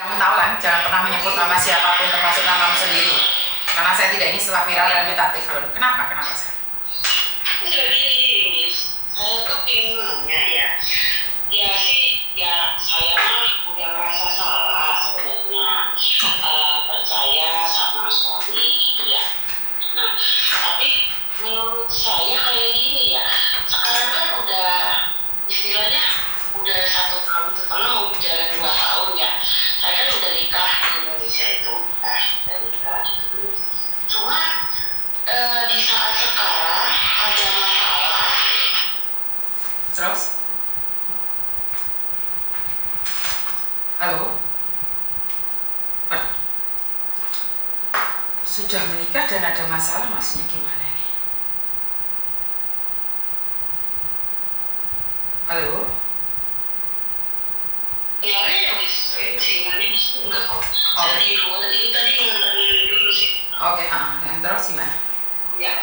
Kamu tahu kan, jangan pernah menyebut nama siapapun termasuk namamu sendiri. Karena saya tidak ingin setelah viral dan minta take down. Kenapa? Kenapa saya? Jadi ini, saya tuh ingin nanya ya. Ya sih, ya saya mah udah merasa salah sebenarnya. Percaya sama suami gitu ya. Nah, tapi menurut saya kayak gini ya. Sekarang kan udah istilahnya udah 1,5 tahun, mau jalan 2 tahun ya. Saya kan udah nikah di Indonesia itu, udah nikah gitu. Cuma di saat sekarang ada masalah. Terus? Halo? Sudah menikah dan ada masalah, maksudnya gimana ini? Halo? Ya, enggak kok. Saya di luar tadi nganterin dulu sih. Oke, terus gimana? Ya,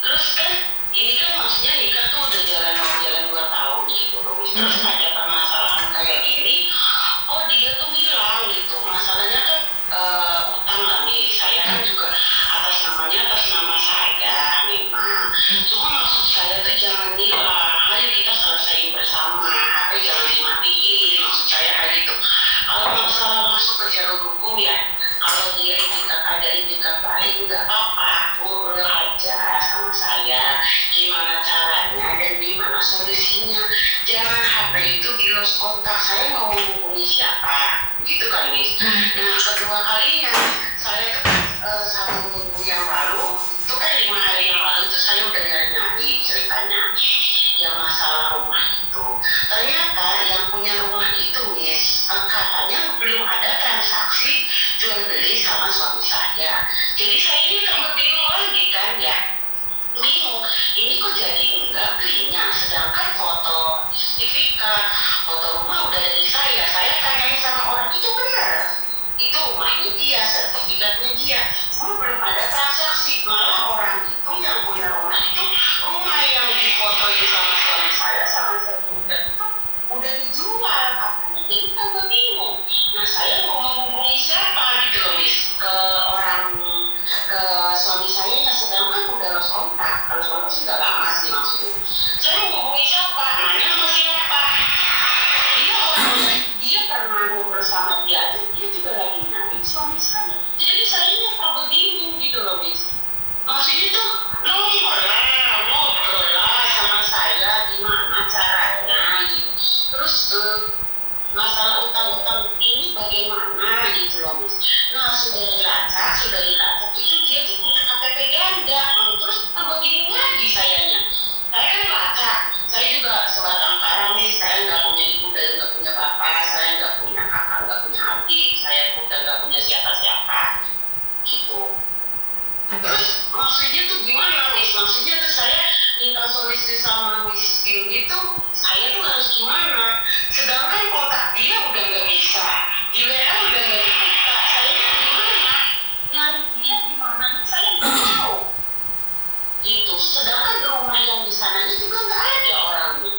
terus kan ini kan maksudnya nikah tuh udah mau jalan 2 tahun gitu. Terus ada permasalahan kayak gini, oh dia tuh bilang gitu. Masalahnya kan utang lah nih. Saya kan juga atas nama saya memang. Cuma maksud saya tuh jangan nilah. Ayo kita selesaiin bersama. HP jangan dimatiin. Maksud saya kayak gitu. Kalau masalah masuk ke jalur hukum ya, kalau dia ada itikat baik nggak apa-apa, ngobrol aja sama saya gimana caranya dan gimana solusinya. Jangan HP itu di lost kontak. Saya mau menghubungi siapa gitu kan Miss. Nah kedua kalinya saya tuh 1 minggu yang lalu itu kan 5 hari yang lalu itu saya udah nyari ceritanya yang masalah rumah itu. Ternyata yang punya rumah itu Miss, katanya belum ada transaksi jual beli sama suami saya. Jadi saya ini tambah bingung lagi kan ya. Bingung, ini kok jadi enggak belinya. Sedangkan foto sertifikat, foto rumah udah dari saya. Saya tanyain sama orang itu benar. Itu rumahnya dia, sertifikatnya dia. Cuma belum ada transaksi. Malah orang itu yang punya rumah itu, rumah yang difotoin sama suami saya sama sertifikat itu udah dijual katanya. Jadi tambah bingung. Nah saya mau menghubungi siapa gitu loh Miss, ke suami saya yang sedangkan udah lost kontak. Kalau suami sih gak lama sih maksudnya. Saya mau menghubungi siapa? Nanya sama siapa? Dia pernah ngobrol sama dia aja, dia juga lagi nyari suami saya. Jadi saya ini tambah bingung gitu loh Miss. Maksudnya tuh ngobrol lah sama saya gimana caranya gitu. Terus masalah utang-utang ini bagaimana gitu loh Miss. Nah sudah dilacak itu dia tuh punya KTP ganda. Terus tambah bingung lagi sayanya. Saya kan lacak, saya juga sebatang kara Miss. Saya nggak punya ibu dan nggak punya bapak, saya nggak punya kakak, nggak punya adik, saya udah nggak punya siapa-siapa gitu. Terus maksudnya tuh gimana Miss? Maksudnya tuh saya minta solusi sama Miss Kim itu, saya tuh harus gimana? Sedangkan kontak dia udah nggak bisa, di WA udah nggak dibuka. Saya tuh gimana? Nyari dia di mana? Saya nggak tahu. Gitu. Sedangkan di rumah yang di sananya juga nggak ada orangnya.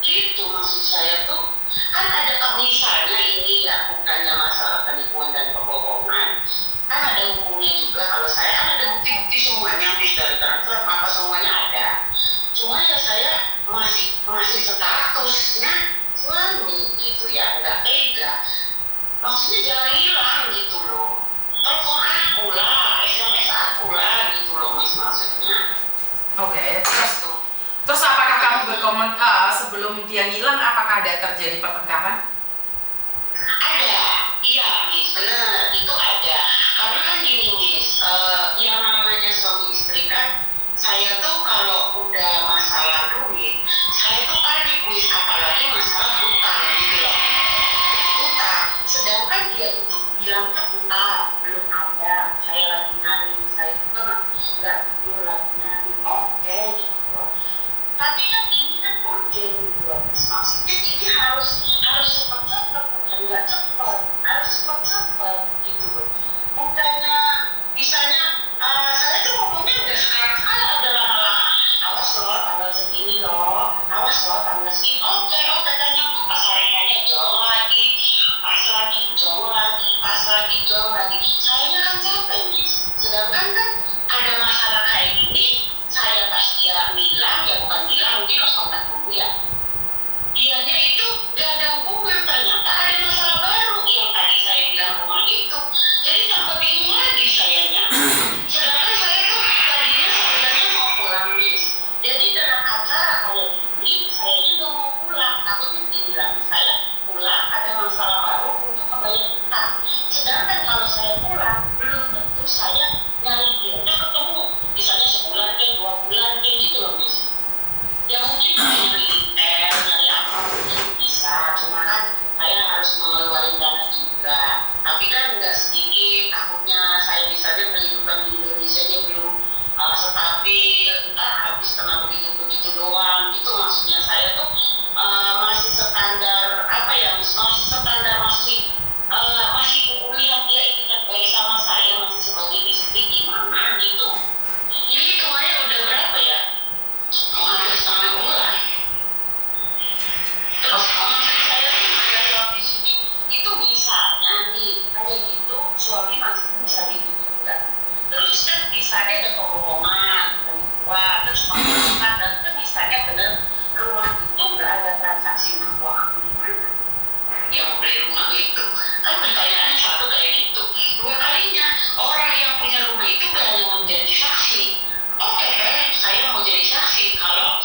Gitu maksud saya tuh. Kan ada misalnya ini ya bukannya masalah penipuan dan pembohongan. Kan ada hukumnya juga. Kalau saya kan ada bukti-bukti semuanya Miss, dari transfer apa semuanya ada. Cuma ya saya masih statusnya suami gitu ya, nggak tega. Maksudnya jangan hilang gitu loh. Telepon aku lah, SMS aku lah gitu loh Miss maksudnya. Oke, terus apakah kamu sebelum dia ngilang, apakah ada terjadi pertengkaran? Ada, iya Miss, benar itu ada. Karena kan gini Miss, yang namanya suami istri kan, saya tuh kalau udah masalah duit, saya tuh panik Miss, apalagi masalah hutang gitu loh. Hutang, sedangkan dia itu bilang belum ada, saya lagi nyari, saya juga nggak perlu lagi nyari. Oke gitu loh. Tapi kan ini kan urgent gitu loh Miss, maksudnya ini harus cepat-cepat, bukan nggak cepat, harus cepat-cepat gitu loh. Bukannya misalnya saya tuh ngomongnya udah sekarang udah lama-lama, awas loh tanggal segini loh, awas loh tanggal segini. Oke, tanya apa pas hari-harinya jong lagi tapi kan nggak sedikit, takutnya saya misalnya kehidupan di Indonesia nya belum stabil, ntar habis kena begitu-begitu doang, itu maksudnya saya tuh masih standar apa ya, masih standar masih lihat dia etikat baik sama saya masih sebagai istri gimana gitu. Ini kemarin udah berapa ya? Mau hampir setengah bulan. Terus maksud saya tuh kayak di sini itu misalnya nih kayak gitu suami masih bisa juga. Terus kan misalnya ada kebohongan, terus makan dan kan misalnya bener rumah itu nggak ada transaksi keuangan gimana? Yang beli rumah itu kan pertanyaannya satu kayak gitu. Dua kalinya orang yang punya rumah itu berani menjadi saksi. Oke, saya mau jadi saksi kalau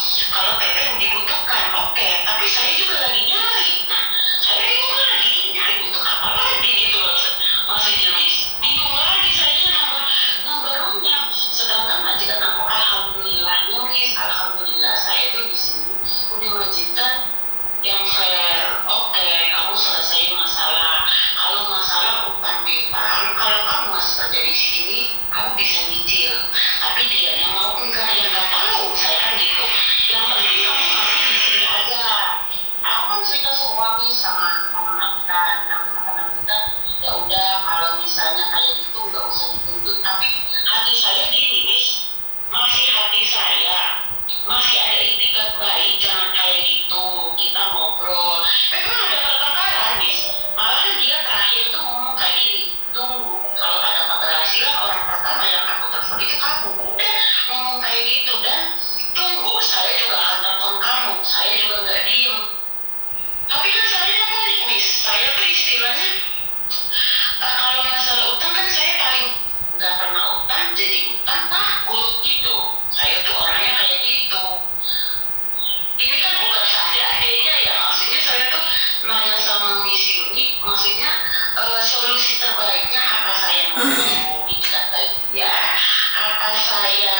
teteh dibutuhkan. Oke, tapi saya juga lagi nyari. Nah, saya bingung lagi nyari untuk apa lagi gitu loh. Maksudnya bingung lagi saya nambah roomnya. Sedangkan majikan aku alhamdulillahnya Miss, alhamdulillah saya tuh di sini punya majikan yang fair. Oke, kamu selesai masalah. Kalau masalah utang piutang, kalau kamu masih kerja di sini, kamu bisa nyicil. Tapi dia yang mau enggak, yang nggak tahu. Saya kan gitu. Yang penting kamu masih di sini aja. Aku kan cerita suami sama kita, ya udah kalau misalnya kayak gitu nggak usah dituntut. Tapi hati saya gini, Miss, masih hati saya masih ada itikat baik, jangan kayak gitu. Kita ngobrol. Memang ada pertengkaran, Miss. Malahan dia terakhir tuh ngomong kayak gini, tunggu, kalau ada keberhasilan orang pertama yang aku telepon itu kamu. Udah ngomong kayak gitu dan tunggu, saya juga akan telepon kamu. Saya juga nggak diem. Tapi kan saya balik, Miss. Saya tuh istilahnya kalau masalah utang kan saya paling nggak pernah utang, jadi utang takut gitu. Saya tuh orangnya kayak gitu. Ini kan bukan seandainya ya, maksudnya saya tuh nanya sama Miss Yuni, maksudnya solusi terbaiknya apa saya mau ikat baik dia, apa saya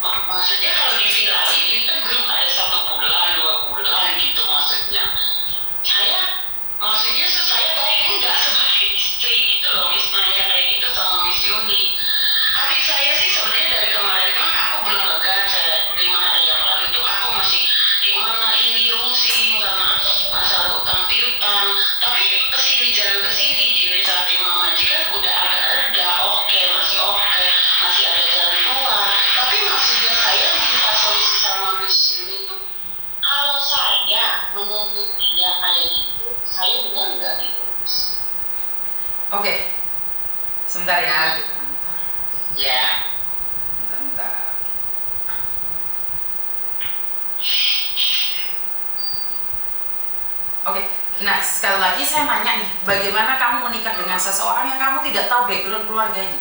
maksudnya kalau divilai ini kan belum ada 1 bulan 2 bulan gitu maksudnya. Maksudnya saya baik enggak sebagai istri gitu loh, Miss nanya kayak gitu sama Miss Yuni. Adik saya sih sebenarnya dari kemarin kan aku belum lega, 5 hari yang lalu itu aku masih gimana ini rusing karena masalah utang piutang. Tapi jalan kesini jadi saat Imam majikan udah agak reda, oke, masih ada jalan keluar. Tapi maksudnya saya minta solusi sama Miss Yuni itu, kalau saya menuntut dia kayak gitu, saya benar nggak gitu? Oke, sebentar ya di kantor. Ya. Bentar. Oke, nah sekali lagi saya nanya nih, bagaimana kamu menikah dengan seseorang yang kamu tidak tahu background keluarganya?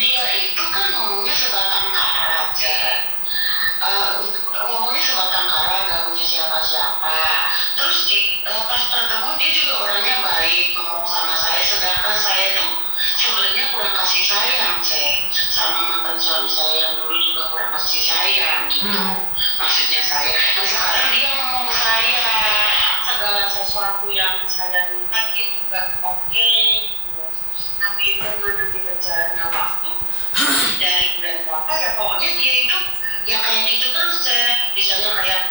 Dia itu kan ngomongnya sebatang kara, Cek. Ngomongnya sebatang kara, gak punya siapa-siapa. Terus pas bertemu dia juga orangnya baik, ngomong sama saya. Sedangkan saya tuh sebenarnya kurang kasih sayang, Cek. Sama mantan suami saya yang dulu juga kurang kasih sayang gitu. Maksudnya saya. Nah sekarang dia ngomong saya segala sesuatu yang saya minta dia juga oke. Tapi dengan nanti berjalannya waktu dari bulan berapa ya pokoknya dia itu ya kayak gitu terus, Cek. Misalnya kayak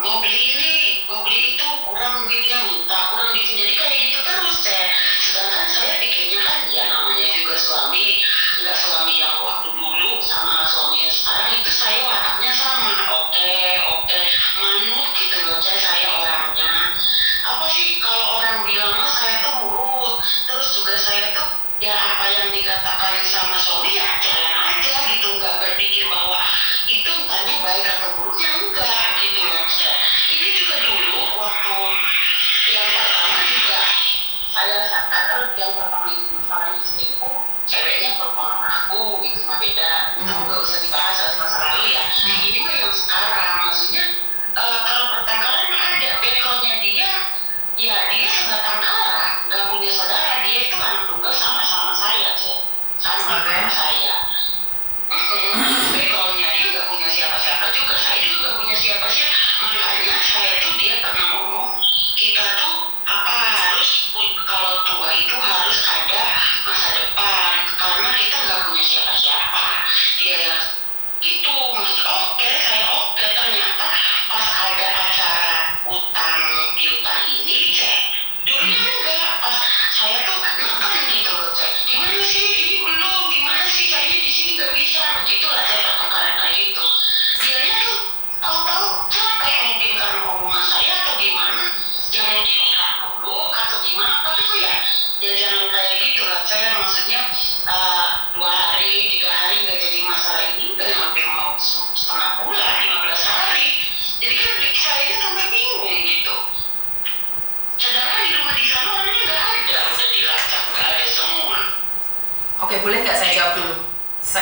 mau beli ini, mau beli itu, kurang duitnya minta, kurang duitnya, jadi kayak gitu terus, Cek. Sedangkan saya pikirnya kan ya namanya juga suami, nggak suami yang waktu dulu sama suami yang sekarang itu saya wataknya sama, oke, manut gitu loh, Cek. Saya orangnya apa sih kalau orang bilang mah saya tuh nurut, terus juga saya tuh ya apa yang dikatakan sama suami ya jalan aja gitu, nggak berpikir bahwa itu entahnya baik atau buruknya, enggak gitu loh, Cek. Ini juga dulu waktu ya mungkin nggak noluk atau gimana, tapi tuh ya jangan kayak gitu lah. Saya maksudnya 2 hari 3 hari nggak jadi masalah, ini udah hampir mau setengah bulan, 15 hari. Jadi kan saya sampai bingung gitu. Sedangkan di rumah di sana orangnya nggak ada, udah dilacak, nggak ada semua. Oke, boleh nggak saya jawab dulu?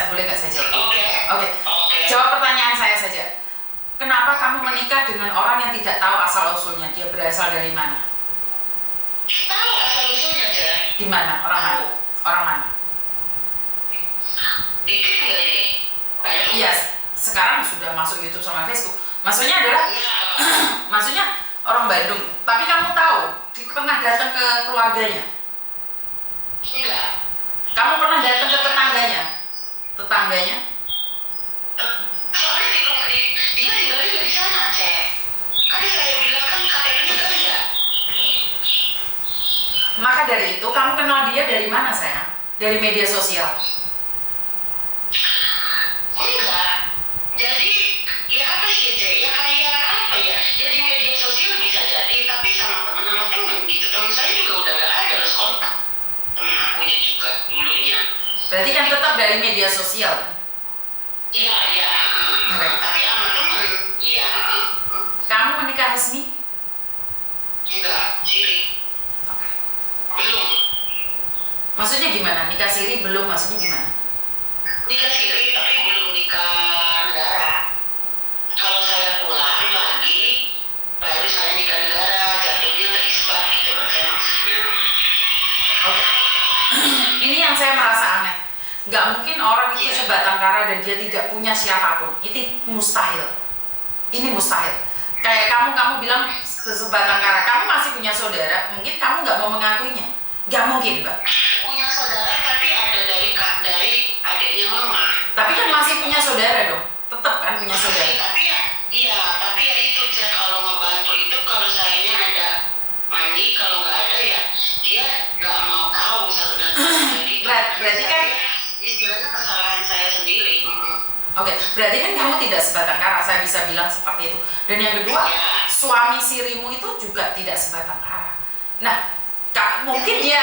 Boleh nggak saya jawab dulu? Oke. Oke. Jawab pertanyaan saya saja. Kenapa kamu menikah dengan orang yang tidak tahu asal-usulnya? Dia berasal dari mana? Tahu asal-usulnya, Cek. Di mana? Orang mana? Orang mana? Dikit nggak ini? Iya, sekarang sudah masuk YouTube sama Facebook. Maksudnya adalah, maksudnya orang Bandung. Tapi kamu tahu, pernah datang ke keluarganya? Enggak. Kamu pernah datang ke tetangganya? Tetangganya? Soalnya di rumah dia tinggalnya di sana, Cek. Kan saya bilang kan KTP-nya kan ya. Maka dari itu, kamu kenal dia dari mana, sayang? Dari media sosial? Enggak. Jadi ya apa sih, Cek? Ya kayak apa ya? Jadi media sosial bisa jadi, tapi sama teman gitu. Teman saya juga udah nggak ada, harus kontak. Teman akunya juga dulunya. Berarti kan tetap dari media sosial. Iya, iya. Oke. Tapi sama teman, iya. Kamu menikah resmi? Enggak, siri. Oke. Belum. Maksudnya gimana? Nikah siri belum, maksudnya gimana? Nikah siri tapi belum nikah negara. Kalau saya pulang lagi, baru saya nikah negara, jatuhnya ke isbat gitu loh saya maksudnya. Oke. Ini yang saya merasa aneh. Gak mungkin orang itu sebatang kara dan dia tidak punya siapapun. Itu mustahil. Ini mustahil. Kayak kamu bilang sebatang kara, kamu masih punya saudara, mungkin kamu nggak mau mengakuinya. Gak mungkin, Mbak. Punya saudara tapi ada dari adiknya mama. Tapi kan masih punya saudara dong. Tetap kan punya saudara. Tapi ya, iya, tapi ya itu Cek, kalau ngebantu itu kalau sayanya ada mani, kalau nggak ada ya dia nggak mau tahu satu dan lain. Berarti kan istilahnya kesalahan saya sendiri. Oke, berarti kan kamu tidak sebatang kara, saya bisa bilang seperti itu. Dan yang kedua, suami sirimu itu juga tidak sebatang kara. Nah, mungkin dia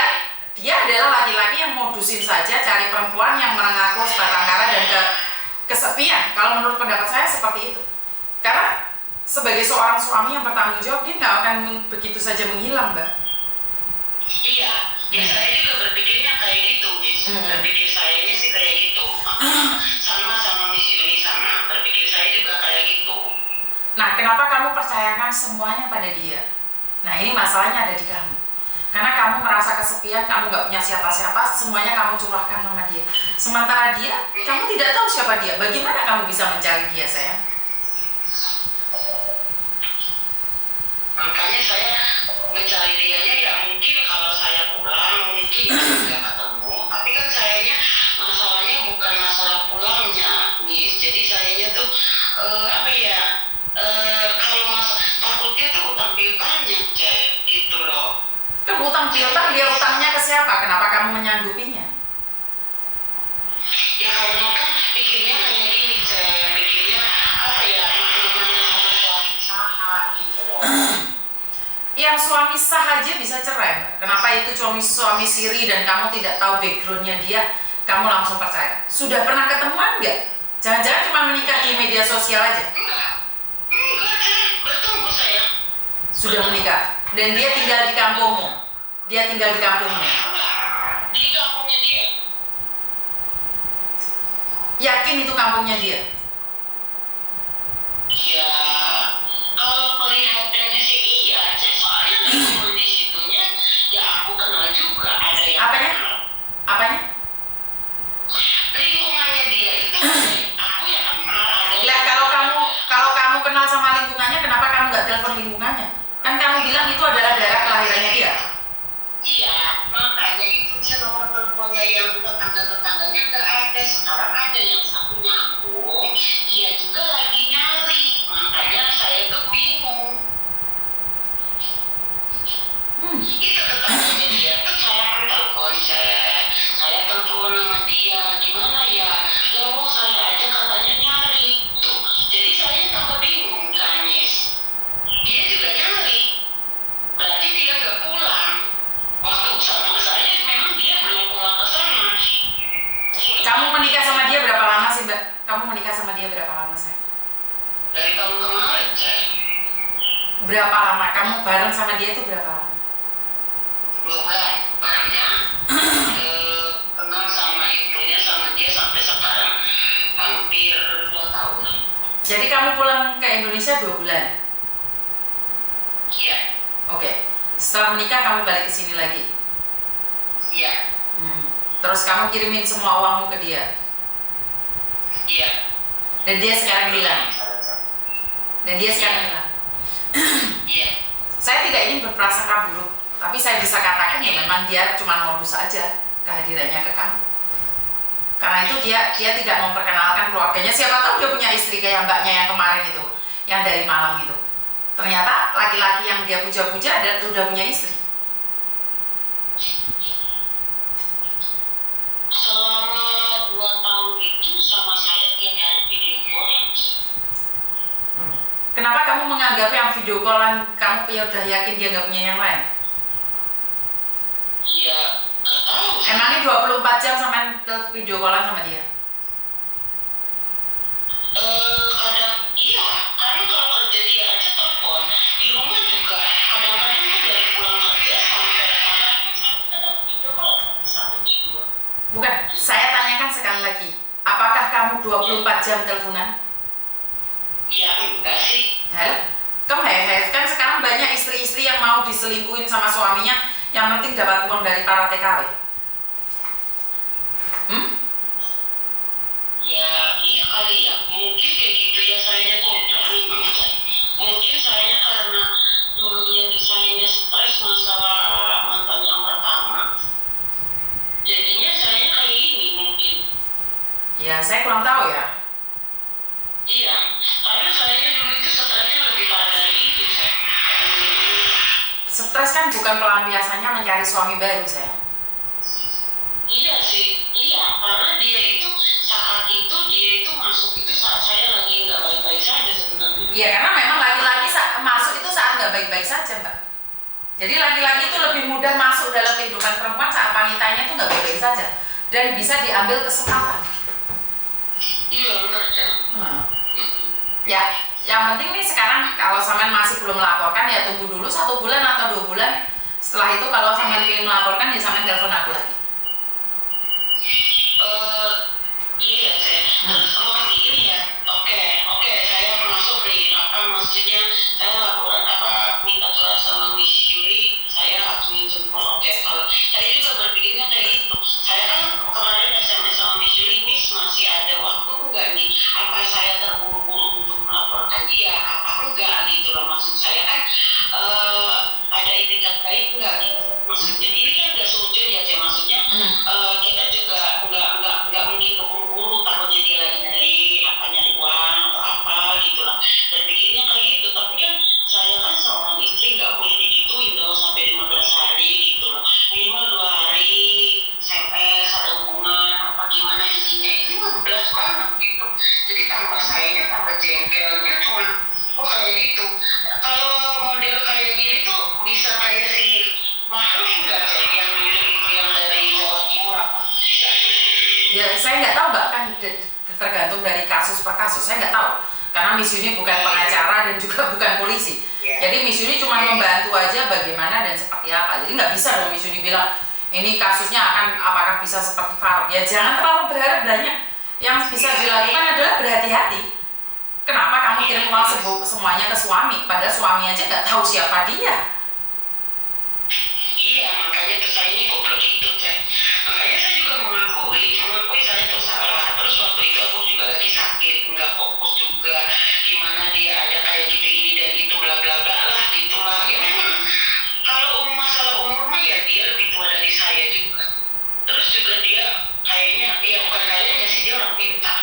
adalah laki-laki yang modusin saja cari perempuan yang mengaku sebatang kara dan kesepian. Kalau menurut pendapat saya seperti itu. Karena sebagai seorang suami yang bertanggung jawab, dia nggak akan begitu saja menghilang, Mbak. Iya, ya saya juga berpikirnya kayak gitu, Miss. Berpikir saya ini sih kayak gitu. Sama Miss Yuni sama. Berpikir saya juga kayak gitu. Nah, kenapa kamu percayakan semuanya pada dia? Nah, ini masalahnya ada di kamu. Karena kamu merasa kesepian, kamu nggak punya siapa-siapa, semuanya kamu curahkan sama dia. Sementara dia, kamu tidak tahu siapa dia. Bagaimana kamu bisa mencari dia, sayang? Makanya saya mencari dianya ya mungkin kalau saya pulang mungkin nggak ketemu. Tapi kan sayanya masalahnya bukan masalah pulangnya, Miss. Jadi sayanya tuh apa ya? Kalau takutnya tuh utang piutangnya, Cek, gitu loh. Kan utang piutang, dia utangnya ke siapa? Kenapa kamu menyanggupinya? Ya karena kan pikirnya kayak gini, Cek. Pikirnya apa ya? Namanya sama suami usaha gitu loh. Yang suami sah aja bisa cerai, Mbak. Kenapa itu suami siri dan kamu tidak tahu backgroundnya dia, kamu langsung percaya? Sudah pernah ketemuan nggak? Jangan-jangan cuma menikah di media sosial aja? Enggak, Cek. Bertemu saya. Sudah menikah. Dan dia tinggal di kampungmu. Dia tinggal di kampungmu. Di kampungnya dia. Yakin itu kampungnya dia? Ya, kalau kelihatannya sih iya, Cek. Soalnya di situnya, ya aku kenal juga. Ada yang Apanya? kenal. Apanya? Lingkungannya dia itu, aku ya kenal. Lah, kalau kamu kenal sama lingkungannya, kenapa kamu nggak telepon lingkungannya? Kan kamu bilang itu adalah daerah kelahirannya dia. Iya, makanya itu nomor teleponnya yang tetangga-tetangganya nggak ada. Sekarang ada yang satu nyambung, dia juga lagi nyari. Makanya berapa? 2 bulan barangnya. Kenal sama ibunya sama dia sampai sekarang hampir 2 tahun. Jadi kamu pulang ke Indonesia 2 bulan? Iya. Oke. Setelah menikah kamu balik ke sini lagi? Iya. Terus kamu kirimin semua uangmu ke dia? Iya. Dan dia sekarang hilang? Iya. Saya tidak ingin berprasangka buruk, tapi saya bisa katakan ya memang dia cuma modus saja kehadirannya ke kamu. Karena itu dia tidak memperkenalkan keluarganya. Siapa tahu dia punya istri kayak mbaknya yang kemarin itu, yang dari Malang itu. Ternyata laki-laki yang dia puja-puja dan udah punya istri. Selama 2 tahun itu sama saya tiap hari video call. Kenapa kamu menganggap yang video callan kamu udah yakin dia nggak punya yang lain? Iya, nggak tahu. Emangnya 24 jam sama video callan sama dia? Kadang iya, karena kalau kerja dia aja telepon di rumah juga kadang-kadang tuh dari pulang kerja sampai kadang video call sampai tidur. Bukan, saya tanyakan sekali lagi. Apakah kamu 24 jam teleponan? Ya enggak sih. Kamu kan sekarang banyak istri-istri yang mau diselingkuhin sama suaminya, yang penting dapat uang dari para TKW. Ya iya kali ya, mungkin kayak gitu ya sayanya mungkin sayanya karena dulunya sayanya stres masalah mantan yang pertama, jadinya sayanya kayak gini mungkin. Ya saya kurang tahu ya. Iya, karena sayanya dulu itu stresnya lebih parah dari itu saya. Stres kan bukan pelampiasannya mencari suami baru, saya. Iya sih, iya, karena dia itu saat itu dia itu masuk itu saat saya lagi nggak baik-baik saja sebenarnya. Iya, karena memang laki-laki masuk itu saat nggak baik-baik saja, Mbak. Jadi laki-laki itu lebih mudah masuk dalam kehidupan perempuan saat wanitanya itu nggak baik-baik saja dan bisa diambil kesempatan. Iya benar ya. Ya, yang penting nih sekarang kalau sampean masih belum melaporkan ya tunggu dulu 1 bulan atau 2 bulan. Setelah itu kalau sampean ingin melaporkan ya sampean telepon aku lagi. Iya saya. Oh ini ya. Oke, saya masuk di maksudnya saya laporan minta surat sama Miss Yuli, saya ajuin jempol. Oke, kalau saya juga berpikirnya kayak gitu. Saya kan kemarin SMS sama Miss Yuli, Miss masih ada waktu enggak nih? Apa saya terburu-buru untuk melaporkan dia? Apa enggak gitu loh, maksud saya kan ada itikat baik enggak gitu? Maksudnya ini kan nggak sujud ya, maksudnya kita juga nggak mungkin keburu-buru takutnya dia lagi nyari uang atau apa gitu lah. Dan pikirnya kayak gitu, tapi kan saya kan seorang istri nggak boleh digituin dong sampai 15 hari gitu loh. Minimal 2 hari SMS ada hubungan apa gimana intinya ini 15 banget gitu. Jadi tambah sayanya tambah jengkelnya cuma kayak gitu. Kalau model kayak gini tuh bisa kayak si Makhluk nggak jadi yang itu yang dari Jawa Timur apa? Ya saya nggak tahu Mbak, kan tergantung dari kasus per kasus, saya nggak tahu karena Miss Yuni bukan pengacara dan juga bukan polisi. Jadi Miss Yuni cuma membantu aja bagaimana dan seperti apa. Jadi nggak bisa dong Miss Yuni bilang ini kasusnya akan apakah bisa seperti Faruk. Ya jangan terlalu berharap banyak. Yang bisa dilakukan adalah berhati-hati. Kenapa kamu kirim uang semuanya ke suami, padahal suami aja nggak tahu siapa dia. Iya, makanya terus saya ini goblok itu kan. Makanya saya juga mengakui saya itu salah. Terus waktu itu aku juga lagi sakit, nggak fokus juga. Gimana dia ada kayak gitu ini dan itu bla bla bla lah gitulah. Ya memang kalau masalah umur mah ya dia lebih tua dari saya juga. Terus juga dia kayaknya, ya bukan kayaknya sih dia orang pintar.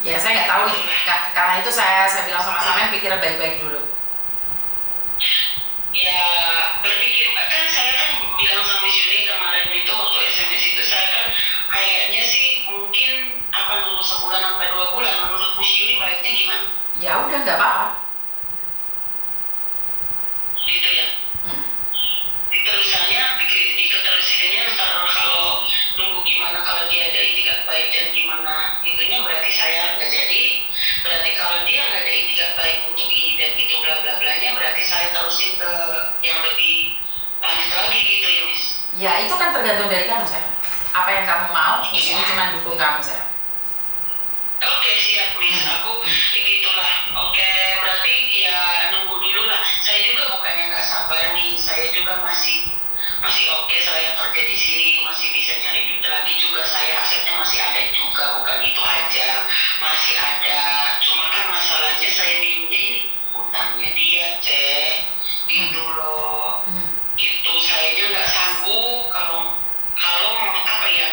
Ya saya nggak tahu nih, karena itu saya bilang sama sampean pikir baik-baik dulu. Ya berpikir kan saya kan bilang sama Miss Yuni kemarin itu waktu SMS itu saya kan kayaknya sih mungkin akan nunggu sebulan sampai 2 bulan. Menurut Miss Yuni baiknya gimana? Ya udah nggak apa-apa. Gitu ya. Diterusannya diketerusinnya ntar kalau nunggu gimana kalau dia ada itikat baik dan gimana itunya berarti saya nggak jadi. Berarti kalau dia nggak ada itikat baik untuk ini dan itu kan tergantung dari kamu sayang. Apa yang kamu mau, di sini cuma dukung kamu sayang. Oke, siap Miss, aku gitulah. Oke, berarti ya nunggu dulu lah. Saya juga bukannya nggak sabar nih, saya juga masih oke, saya kerja di sini, masih bisa nyari duit lagi juga, saya asetnya masih ada juga, bukan itu aja, masih ada. Cuma kan masalahnya saya minumnya ini utangnya dia, Cek, itu loh. Gitu, sayanya nggak sanggup kalau apa ya,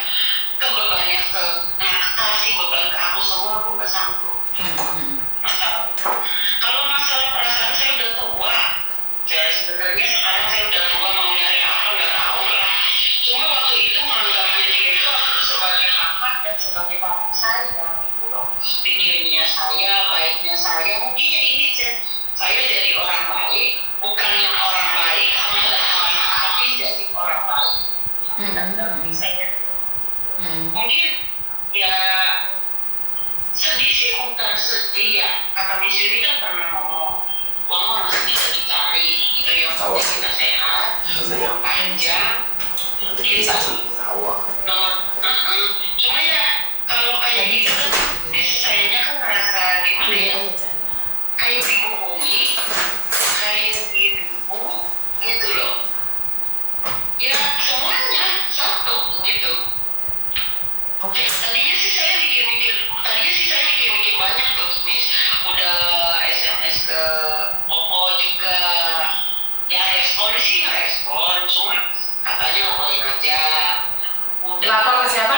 kebebannya kasih beban ke aku semua, aku nggak sanggup. Kalau masalah perasaan, saya udah tua. Sebenarnya sekarang saya udah tua, mau nyari apa nggak tahu lah. Cuma waktu itu menganggapnya dia itu aku sebagai kakak dan sebagai bapak saya, gitu loh. Pikirnya saya, baiknya saya, mungkin ya ini saya jadi orang baik, bukan yang orang baik, tapi jadi orang baik. Saya mungkin ya sedih sih, bukan sedih ya. Kata Miss Yuni kan pernah ngomong, uang harus bisa dicari, gitu ya. Kalau kita sehat, umur panjang, kita nomor. Cuma ya kalau kayak gitu kan, sayanya kan ngerasa gimana ya? Kayak dibohongi, kayak ditipu, gitu loh. Ya semuanya satu gitu. Oke. Tadinya sih saya mikir banyak tuh, Miss. Udah SMS ke Oppo juga. Ya respon sih respon, cuma katanya ngapain aja. Udah Lapor ke siapa?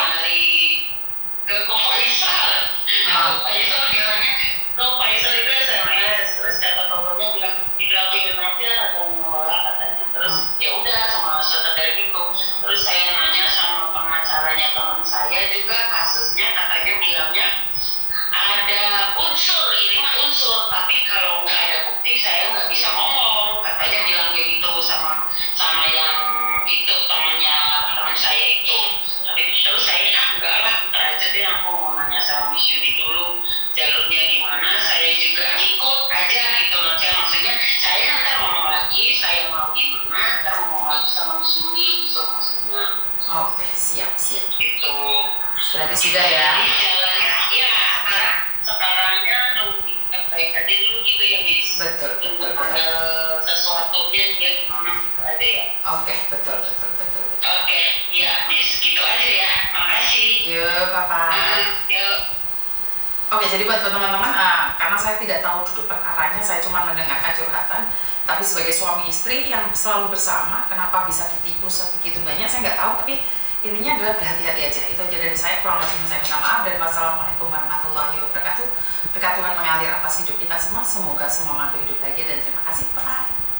Ke Faisal. Faisal bilangnya, Faisal itu SMS, terus kata tokonya bilang dilakuin aja, katanya. Terus ya udah sama sekedar itu. Terus saya nanya sama pengacaranya teman saya juga, kasusnya katanya bilangnya ada unsur, ini mah unsur, tapi kalau nggak ada bukti saya nggak bisa ngomong, katanya bilang kayak gitu sama yang itu teman saya itu. Tapi terus saya enggak lah, ntar aja deh, aku mau nanya sama Miss Yuni dulu jalurnya gimana, saya juga ikut aja gitu loh. Maksudnya saya ntar ngomong lagi, saya mau gimana, ntar ngomong lagi sama Miss Yuni gitu maksudnya. Oke, siap. Gitu. Berarti sudah ya. Jadi jalannya ya sekarangnya nunggu baik aja dulu gitu ya, Miss. Betul. Ada sesuatu dia gimana ada ya. Oke, betul. Oke, ya Miss, gitu aja ya. Makasih. Yuk, Papa. Yuk. Oke, jadi buat teman-teman, karena saya tidak tahu duduk perkaranya, saya cuma mendengarkan curhatan. Tapi sebagai suami istri yang selalu bersama, kenapa bisa ditipu sebegitu banyak, saya nggak tahu. Tapi intinya adalah berhati-hati aja. Itu aja dari saya, kurang lebihnya saya minta maaf. Dan wassalamualaikum warahmatullahi wabarakatuh. Berkat Tuhan mengalir atas hidup kita semua. Semoga semua makhluk hidup bahagia dan terima kasih. Bye.